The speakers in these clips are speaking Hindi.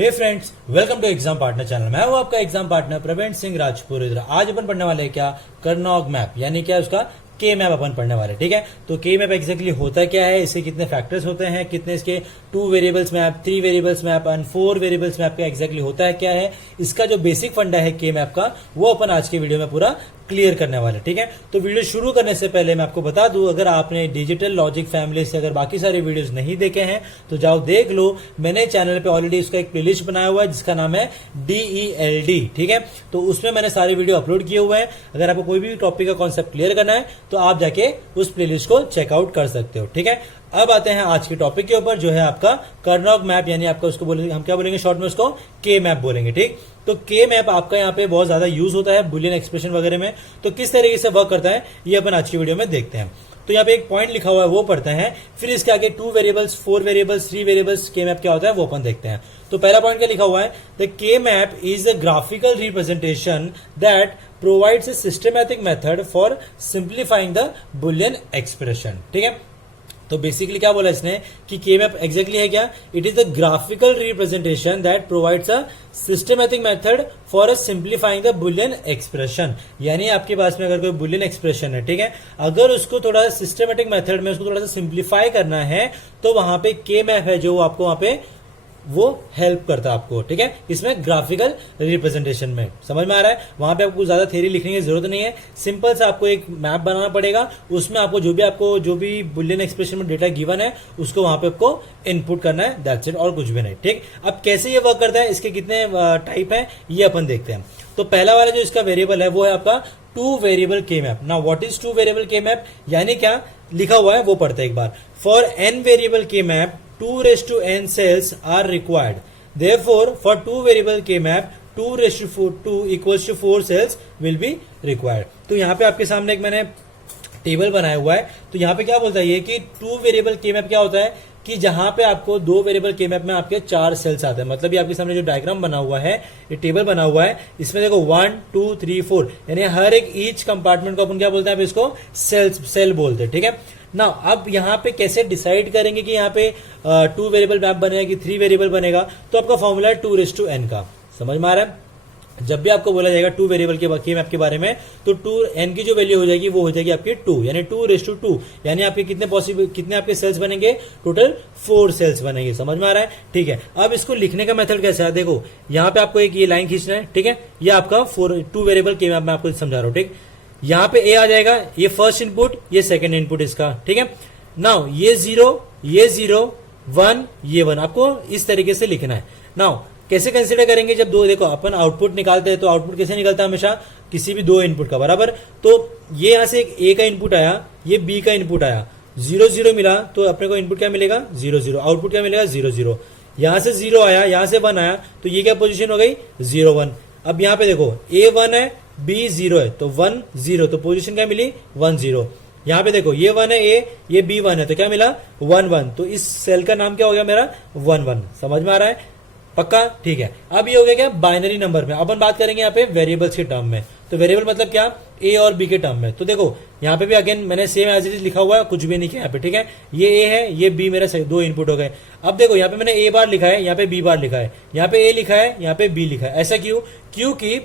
Hey friends, welcome to exam partner channel. मैं हूं आपका एग्जाम पार्टनर प्रवीण सिंह राजपुर। आज अपन पढ़ने वाले हैं क्या, करनॉग मैप, यानी क्या उसका के मैप अपन पढ़ने वाले। ठीक है, तो के मैप एक्जैक्टली होता क्या है, इससे कितने फैक्टर्स होते हैं, कितने इसके 2 variables map, 3 variables map and 4 variables map का एक्जैक्टली होता है क्या है, इसका जो बेसिक फंडा है के मैप का, वो अपन आज के वीडियो में पूरा क्लियर करने वाले। ठीक है, तो वीडियो शुरू करने से पहले मैं आपको बता दूं, अगर आपने डिजिटल लॉजिक फैमिली से अगर बाकी सारे वीडियोस नहीं देखे हैं तो जाओ देख लो। मैंने चैनल पे ऑलरेडी उसका एक प्लेलिस्ट बनाया हुआ है जिसका नाम है DELD। ठीक है, तो उसमें मैंने सारे वीडियो अपलोड किए हुए हैं। अगर आपको कोई भी टॉपिक का कॉन्सेप्ट क्लियर करना है तो आप जाके उस प्लेलिस्ट को चेकआउट कर सकते हो। ठीक है, अब आते हैं आज के टॉपिक के ऊपर, जो है आपका कर्नॉग मैप, यानी आपका उसको बोलेंगे, हम क्या बोलेंगे शॉर्ट में, उसको के मैप बोलेंगे। ठीक, तो के मैप आपका यहाँ पे बहुत ज्यादा यूज होता है बुलियन एक्सप्रेशन वगैरह में। तो किस तरीके से वर्क करता है ये अपन आज की वीडियो में देखते हैं। तो यहाँ पे एक पॉइंट लिखा हुआ है वो पढ़ते हैं, फिर इसके आगे 2 वेरिएबल्स, 4 वेरिएबल्स, 3 वेरिएबल्स के मैप क्या होता है वो अपन देखते हैं। तो पहला पॉइंट क्या लिखा हुआ है, द के map is a graphical representation that provides a systematic method for simplifying the Boolean expression. ठीक है, तो बेसिकली क्या बोला इसने कि के मैप एग्जैक्टली है क्या, it is the graphical representation that provides a systematic method for a simplifying the Boolean expression. यानी आपके पास में अगर कोई बुलियन एक्सप्रेशन है, ठीक है, अगर उसको थोड़ा सिस्टमैटिक मेथड में उसको थोड़ा सा सिंप्लीफाई करना है तो वहां पे के मैप है जो आपको वहां पे वो हेल्प करता है आपको। ठीक है, इसमें ग्राफिकल रिप्रेजेंटेशन में समझ में आ रहा है। वहां पे आपको ज्यादा थ्योरी लिखने की जरूरत नहीं है, सिंपल से आपको एक मैप बनाना पड़ेगा, उसमें आपको जो भी बुलियन एक्सप्रेशन में डेटा गिवन है उसको वहां पे आपको इनपुट करना है, दैट्स इट, और कुछ भी नहीं। ठीक, अब कैसे ये वर्क करता है, इसके कितने टाइप है ये अपन देखते हैं। तो पहला वाला जो इसका वेरिएबल है वो है आपका 2 वेरिएबल के map. Now what is 2 variable के मैप, यानी क्या लिखा हुआ है वो पढ़ते हैं एक बार। फॉर n वेरिएबल के map 2n cells are required. Therefore, for 2 variable K map 2 equals to 4 cells will be required. तो यहाँ पे आपके सामने एक मैंने टेबल बनाया हुआ है। तो यहाँ पे क्या बोलता है ये कि 2 वेरिएबल के मैप क्या होता है कि जहां पे आपको 2 वेरिएबल के मैप में आपके 4 सेल्स आते हैं। मतलब ये आपके सामने जो डायग्राम बना हुआ है, ये टेबल बना हुआ है, इसमें देखो 1 2 3 4, यानी हर एक ईच कंपार्टमेंट को अपन क्या बोलते हैं, इसको सेल बोलते हैं। ठीक है ना, अब यहाँ पे कैसे डिसाइड करेंगे कि यहाँ पे 2 वेरिएबल मैप बनेगा कि 3 वेरिएबल बनेगा, तो आपका फॉर्मूला है 2:n का। समझ में आ रहा है, जब भी आपको बोला जाएगा 2 वेरिएबल के मैप के बारे में तो 2n की जो वैल्यू हो जाएगी वो हो जाएगी आपकी 2, यानी 2:2, यानी आपके कितने आपके सेल्स बनेंगे, टोटल 4 सेल्स बनेंगे। समझ में आ रहा है। ठीक है, अब इसको लिखने का मेथड कैसा है, देखो यहाँ पे आपको एक ये लाइन खींचना है। ठीक है, ये आपका 2 वेरिएबल के मैप में आपको समझा रहा हूं। ठीक, यहाँ पे ए आ जाएगा, ये फर्स्ट इनपुट, ये सेकंड इनपुट इसका। ठीक है, नाउ ये 0, ये 0, 1, ये 1, आपको इस तरीके से लिखना है। नाउ कैसे कंसीडर करेंगे, जब दो, देखो अपन आउटपुट निकालते हैं तो आउटपुट कैसे निकलता है, हमेशा किसी भी 2 इनपुट का बराबर। तो ये यहां से एक ए का इनपुट आया, ये बी का इनपुट आया, 0 0 मिला तो अपने को इनपुट क्या मिलेगा, 0 0, आउटपुट क्या मिलेगा, 0 0। यहां से 0 आया, यहां से 1 आया, तो ये क्या पोजीशन हो गई, 0 1। अब यहाँ पे देखो ए 1 है, बी 0 है, तो 1 0, तो पोजीशन क्या मिली, 1 0। यहाँ पे देखो ये 1 है ए, ये बी 1 है, तो क्या मिला, 1 1, तो इस सेल का नाम क्या हो गया मेरा, 1 1। समझ में आ रहा है, पक्का। ठीक है, अब ये हो गया क्या, बाइनरी नंबर में। अपन बात करेंगे यहाँ पे वेरिएबल्स के टर्म में। तो वेरिएबल मतलब क्या, ए और बी के टर्म में। तो देखो यहाँ पे भी अगेन मैंने सेम एज इट इज लिखा हुआ है, कुछ भी नहीं किया यहाँ पे। ठीक है, ये ए है, ये बी, मेरा 2 इनपुट हो गए। अब देखो यहाँ पे मैंने ए बार लिखा है, यहाँ पे बी बार लिखा है, यहाँ पे ए लिखा है, यहाँ पे बी लिखा है। ऐसा क्यों, क्योंकि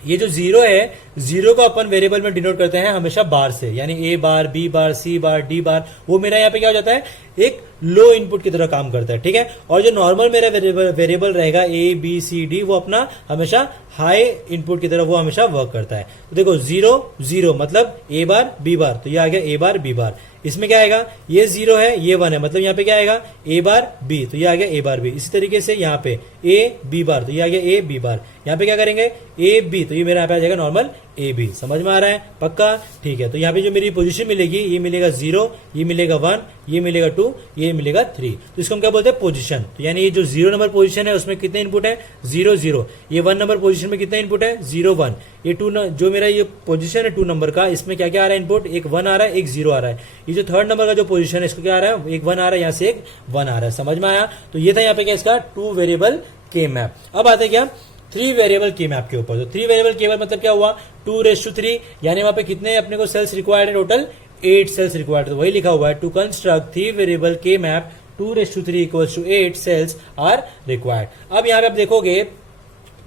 ये जो 0 है, 0 को अपन वेरिएबल में डिनोट करते हैं हमेशा बार से, यानी ए बार, बी बार, सी बार, डी बार, वो मेरा यहाँ पे क्या हो जाता है, एक लो इनपुट की तरह काम करता है। ठीक है, और जो नॉर्मल मेरा वेरिएबल रहेगा ए बी सी डी, वो अपना हमेशा हाई इनपुट की तरह वो हमेशा वर्क करता है। तो देखो 0 0 मतलब ए बार बी बार, तो ये आ गया ए बार बी बार। इसमें क्या आएगा, ये 0 है, ये 1 है, मतलब यहाँ पे क्या आएगा, ए बार बी, तो ये आ गया ए बार बी। इसी तरीके से यहाँ पे ए बी बार, तो ये आ गया ए बी बार। यहाँ पे क्या करेंगे, ए बी, तो ये मेरा यहाँ पे आ जाएगा नॉर्मल ए बी। समझ में आ रहा है, पक्का। ठीक है, तो यहाँ पे जो मेरी पोजीशन मिलेगी, ये मिलेगा 0, ये मिलेगा 1, ये मिलेगा 2, ये मिलेगा 3, तो इसको हम क्या बोलते हैं, पोजीशन। तो यानी ये जो 0 नंबर पोजीशन है उसमें कितने इनपुट है, 0 0। ये 1 नंबर पोजीशन में कितना इनपुट है, 0 1। ये 2, जो मेरा ये पोजीशन है 2 नंबर का, इसमें क्या क्या आ रहा है इनपुट, एक 1 आ रहा है, एक 0 आ रहा है। ये जो 3rd नंबर का जो पोजीशन है, इसको क्या आ रहा है, एक 1 आ रहा है, यहाँ से एक 1 आ रहा है। समझ में आया। तो ये था यहाँ पे क्या इसका 2 वेरिएबल के मैप। अब आते हैं क्या 3 वेरिएबल के मैप के ऊपर। तो 3 वेरिएबल के मैप मतलब क्या हुआ, 2:3, यानी वहां पे कितने अपने को सेल्स रिक्वायर्ड है, टोटल 8 सेल्स रिक्वायर्ड। तो वही लिखा हुआ है, टू कंस्ट्रक्ट 3 वेरिएबल के मैप 2:3 = 8 सेल्स आर रिक्वायर्ड। अब यहाँ पे आप देखोगे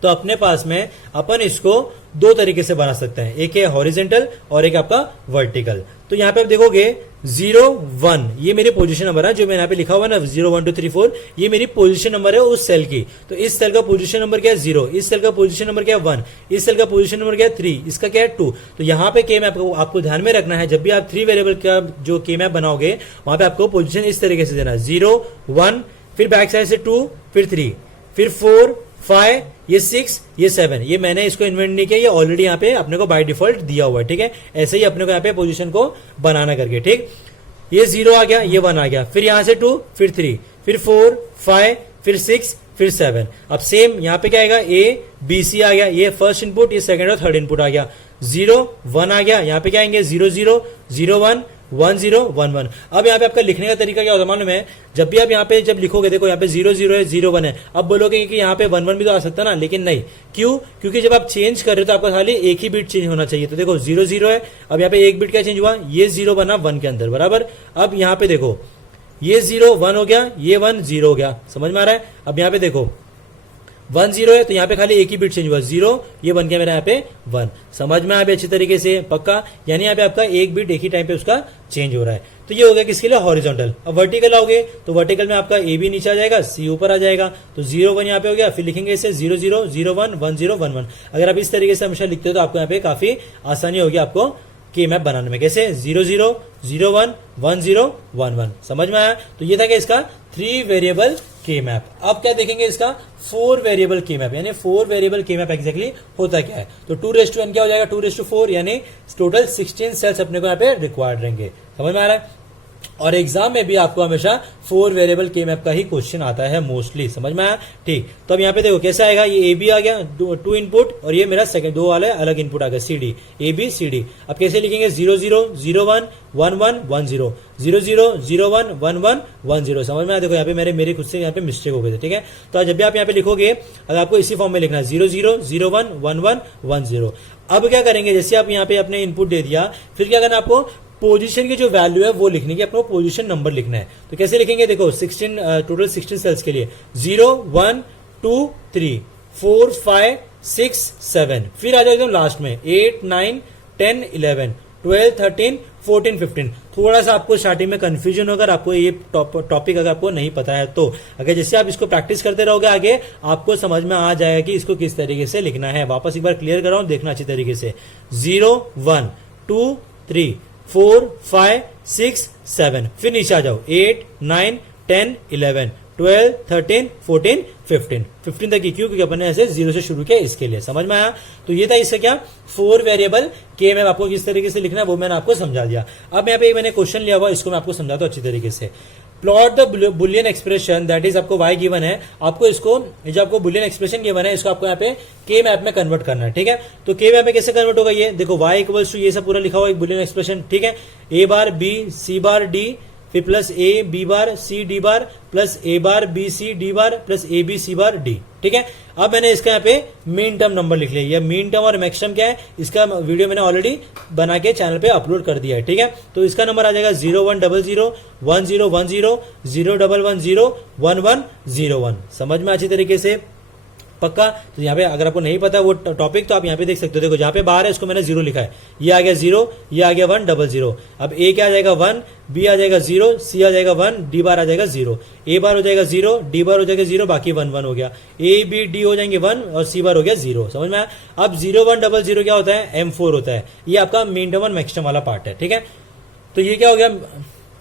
तो अपने पास में अपन इसको दो तरीके से बना सकते हैं, एक है हॉरिजेंटल और एक आपका वर्टिकल। तो यहाँ पे आप देखोगे 0 1 ये मेरी पोजीशन नंबर है, जो मैंने यहाँ पे लिखा हुआ है ना 0 1 2 3 4, ये मेरी पोजीशन नंबर है उस सेल की। तो इस सेल का पोजीशन नंबर क्या है 0, इस सेल का पोजीशन नंबर क्या है 1, इस सेल का पोजीशन नंबर क्या है 3, इसका क्या है 2। तो यहाँ पे KMap को आपको ध्यान में रखना है, जब भी आप 3 वेरिएबल का जो KMap बनाओगे वहां पे आपको पोजीशन इस तरीके से देना है 0 1, फिर बैक साइड से 2, फिर 3, फिर 4 5, ये 6, ये 7। ये मैंने इसको इन्वेंट नहीं किया, ये ऑलरेडी यहाँ पे अपने को बाय डिफॉल्ट दिया हुआ है, ठीक है। ऐसे ही अपने को यहाँ पे पोजीशन को बनाना करके, ठीक। ये 0 आ गया, ये 1 आ गया, फिर यहां से 2, फिर 3, फिर 4 5, फिर 6, फिर 7। अब सेम यहाँ पे क्या आएगा, ABC आ गया, ये फर्स्ट इनपुट, ये सेकंड और थर्ड इनपुट आ गया। 0 1 आ गया, यहाँ पे क्या आएंगे 0 0 0 1 1 0 1 1। अब यहाँ पे आपका लिखने का तरीका क्या होता है मालूम है, जब भी आप यहाँ पे जब लिखोगे, देखो यहाँ पे 0 0 है 0 1 है, अब बोलोगे कि यहाँ पे 1 1 भी तो आ सकता ना, लेकिन नहीं। क्यों? क्योंकि जब आप चेंज कर रहे हो तो आपका खाली एक ही बिट चेंज होना चाहिए। तो देखो 0 0 है, अब यहाँ पे एक बिट क्या चेंज हुआ, ये 0 बना 1 के अंदर, बराबर। अब यहाँ पे देखो ये 0 1 हो गया, ये 1 0 हो गया, समझ में आ रहा है। अब यहाँ पे देखो 1 0 है, तो यहाँ पे खाली एक ही बिट चेंज हुआ 0, ये बन गया मेरा यहाँ पे 1। समझ में आया अच्छी तरीके से, पक्का। यानी यहाँ पे आपका एक बिट एक ही टाइम पे उसका चेंज हो रहा है। तो ये हो गया किसके लिए, हॉरिजॉन्टल। अब वर्टिकल आओगे तो वर्टिकल में आपका AB नीचे आ जाएगा, C ऊपर आ जाएगा। तो 0 1 यहाँ पे हो गया, फिर लिखेंगे इसे 0 0 0 1 1 0 1 1। अगर आप इस तरीके से हमेशा लिखते हो तो आपको यहाँ पे काफी आसानी होगी आपको KMap बनाने में। कैसे, 0 0 0 1 1 0 1 1। समझ में आया। तो ये था कि इसका 3 वेरिएबल KMap। अब क्या देखेंगे इसका 4 वेरिएबल KMap, यानी 4 वेरिएबल KMap एग्जैक्टली होता क्या है। तो 2:n क्या हो जाएगा, 2:4, यानी टोटल 16 सेल्स अपने को यहाँ पे रिक्वायर्ड रहेंगे। समझ में आ रहा है। और एग्जाम में भी आपको हमेशा 4 वेरिएबल KMap का ही क्वेश्चन आता है मोस्टली। समझ में आया, ठीक। तो अब यहाँ पे देखो कैसे आएगा, ये AB आ गया 2 इनपुट, और ये मेरा सेकंड 2 वाला अलग इनपुट आ गया CD, ABCD। अब कैसे लिखेंगे 0 0 0 1 1 1 1 0 0 0 0 1 1 1 1 0। समझ में आया। देखो यहाँ पे मेरे खुद से यहाँ पे मिस्टेक हो गए थे, ठीक है। तो जब भी आप यहाँ पे लिखोगे, अगर आपको इसी फॉर्म में लिखना है 0 0 0 1 1 1 1 0। अब क्या करेंगे, जैसे आप यहाँ पे अपने इनपुट दे दिया, फिर क्या करना आपको, पोजीशन की जो वैल्यू है वो लिखने की, अपना पोजीशन नंबर लिखना है। तो कैसे लिखेंगे, देखो 16 टोटल 16 सेल्स के लिए 0 1 2 3 4 5 6 7, फिर आ जाओ एकदम लास्ट में 8 9 10 11 12 13 14 15। थोड़ा सा आपको स्टार्टिंग में कंफ्यूजन होगा, अगर आपको ये टॉपिक अगर आपको नहीं पता है तो। अगर जैसे आप इसको प्रैक्टिस करते रहोगे आगे, आपको समझ में आ जाएगा कि इसको किस तरीके से लिखना है। वापस एक बार क्लियर कर रहा हूं, देखना अच्छी तरीके से। 0 1 2 3 4 5 6 7, फिर नीचे आ जाओ 8 9 10 11 12 13 14 15 तक की। क्यों? क्योंकि अपन ने ऐसे 0 से शुरू किया, इसके लिए। समझ में आया। तो ये था इससे क्या 4 वेरिएबल KMap आपको किस तरीके से लिखना है वो मैंने आपको समझा दिया। अब यहाँ पे मैंने क्वेश्चन लिया हुआ, इसको मैं आपको समझाता हूँ अच्छी तरीके से। Plot the Boolean expression, that is आपको y गिवन है, आपको इसको जो आपको बुलियन एक्सप्रेशन गिवन है, इसको आपको यहाँ पे KMap में कन्वर्ट करना है, ठीक है। तो KMap में कैसे कन्वर्ट होगा, ये देखो y इक्वल्स टू ये सब पूरा लिखा हुआ एक बुलियन एक्सप्रेशन, ठीक है। A bar B C bar D, फिर plus A B bar C D bar, plus A bar B C D bar, plus A B C bar D, ठीक है। अब मैंने इसका यहाँ पे मीन टर्म नंबर लिख लिया। ये मीन टर्म और मैक्स टर्म क्या है, इसका वीडियो मैंने ऑलरेडी बना के चैनल पे अपलोड कर दिया है, ठीक है। तो इसका नंबर आ जाएगा 0 1 0 0 1 0 1 0 0 1 1 0 1 1 0 1। समझ में अच्छी तरीके से, पक्का। तो यहाँ पे अगर आपको नहीं पता वो टॉपिक, तो आप यहाँ पे देख सकते हो। देखो जहाँ पे बाहर है उसको मैंने 0 लिखा है, ये आ गया 0, ये आ गया 1 0 0। अब A क्या आ जाएगा 1, B आ जाएगा 0, C आ जाएगा 1, D बार आ जाएगा 0, A बार हो जाएगा 0, D बार हो जाएगा 0, बाकी 1 1 हो गया। A B D हो जाएंगे 1 और C बार हो गया 0। समझ में आया। अब 0 1 0 0 क्या होता है, M4 होता है। ये आपका मीन टर्म और मैक्स टर्म वाला पार्ट है, ठीक है। तो ये क्या हो गया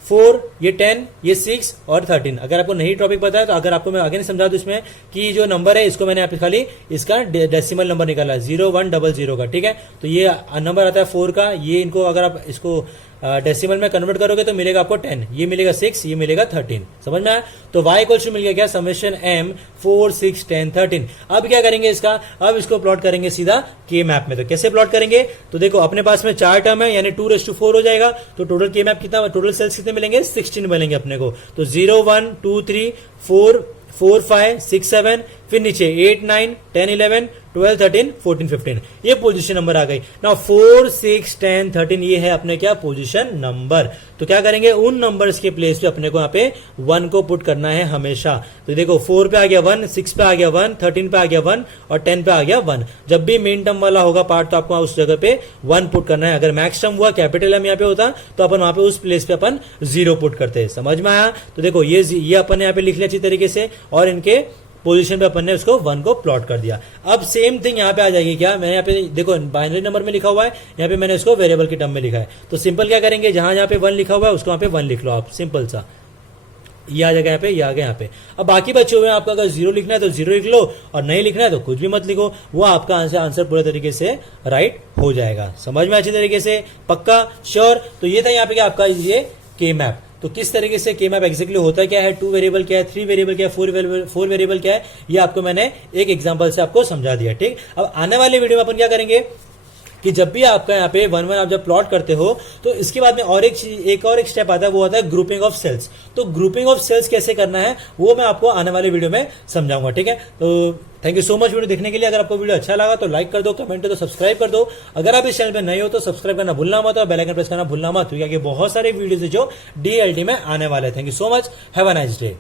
4, ये 10, ये 6 और 13। अगर आपको नहीं टॉपिक पता है तो अगर आपको मैं आगे नहीं समझा दूं इसमें कि जो नंबर है इसको मैंने यहाँ पे खाली इसका डेसिमल नंबर निकाला है 0 1 0 0 का, ठीक है। तो ये नंबर आता है 4 का, ये इनको अगर आप इसको डेसिमल में कन्वर्ट करोगे तो मिलेगा आपको 10, ये मिलेगा 6, ये मिलेगा 13। समझ में आया। तो y इक्वल टू मिल गया क्या, समेशन m 4 6 10 13। अब क्या करेंगे इसका, अब इसको प्लॉट करेंगे सीधा KMap में। तो कैसे प्लॉट करेंगे, तो देखो अपने पास में 4 टर्म है, यानी 2:4 हो जाएगा। तो टोटल KMap कितना, टोटल सेल्स कितने मिलेंगे, 16 मिलेंगे अपने को। तो 0 1 2 3 4 4 5 6 7, फिर नीचे 8 9 10 11 12, 13, 14, 15 ये पोजीशन नंबर आ गई ना। 4, 6, 10, 13 ये है अपने क्या पोजीशन नंबर। तो क्या करेंगे, उन नंबर्स के प्लेस पे अपने को यहाँ पे 1 को पुट करना है हमेशा। तो देखो 4 पे आ गया 1, 6 पे आ गया 1, 13 पे आ गया 1 और 10 पे आ गया 1। जब भी मेन टर्म वाला होगा पार्ट तो आपको उस जगह पे 1 पुट करना है। अगर मैक्स टर्म हुआ कैपिटल एम यहाँ पे होता तो अपन वहां पे उस प्लेस पे अपन 0 पुट करते हैं। समझ में आया? तो देखो ये अपन ने यहाँ पे लिख लिया अच्छी तरीके से और इनके पोजीशन पे अपन ने उसको 1 को प्लॉट कर दिया। अब सेम थिंग यहाँ पे आ जाएगी क्या, मैंने यहाँ पे देखो बाइनरी नंबर में लिखा हुआ है, यहाँ पे मैंने उसको वेरिएबल के टर्म में लिखा है। तो सिंपल क्या करेंगे, जहां यहाँ पे 1 लिखा हुआ है उसको वहां पे 1 लिख लो आप, सिंपल सा। ये आ जाएगा यहाँ पे, ये आ गया यहाँ पे। अब बाकी बचे हुए आपका अगर 0 लिखना है तो 0 लिख लो और नहीं लिखना है तो कुछ भी मत लिखो, वो आपका आंसर पूरे तरीके से राइट हो जाएगा। समझ में अच्छी तरीके से, पक्का श्योर? तो ये था यहाँ पे क्या आपका ये के मैप। तो किस तरीके से के मैप एग्जैक्टली होता क्या है, 2 वेरिएबल क्या है, 3 वेरिएबल क्या है, 4 वेरिएबल क्या है, ये आपको मैंने एक एग्जांपल से आपको समझा दिया। ठीक, अब आने वाले वीडियो में अपन क्या करेंगे कि जब भी आपका यहाँ पे 1 1 आप जब प्लॉट करते हो तो इसके बाद में और एक स्टेप आता है, वो आता है ग्रुपिंग ऑफ सेल्स। तो ग्रुपिंग ऑफ सेल्स कैसे करना है वो मैं आपको आने वाले वीडियो में समझाऊंगा। ठीक है, तो thank you so much video देखने के लिए। अगर आपको वीडियो अच्छा लगा तो लाइक कर दो, कमेंट कर दो, सब्सक्राइब कर दो। अगर आप इस चैनल पे नए हो तो सब्सक्राइब करना भूलना मत और बेल आइकन प्रेस करना भूलना मत, क्योंकि बहुत सारे वीडियोस जो DELD में आने वाले हैं। Thank you so much, have a nice day.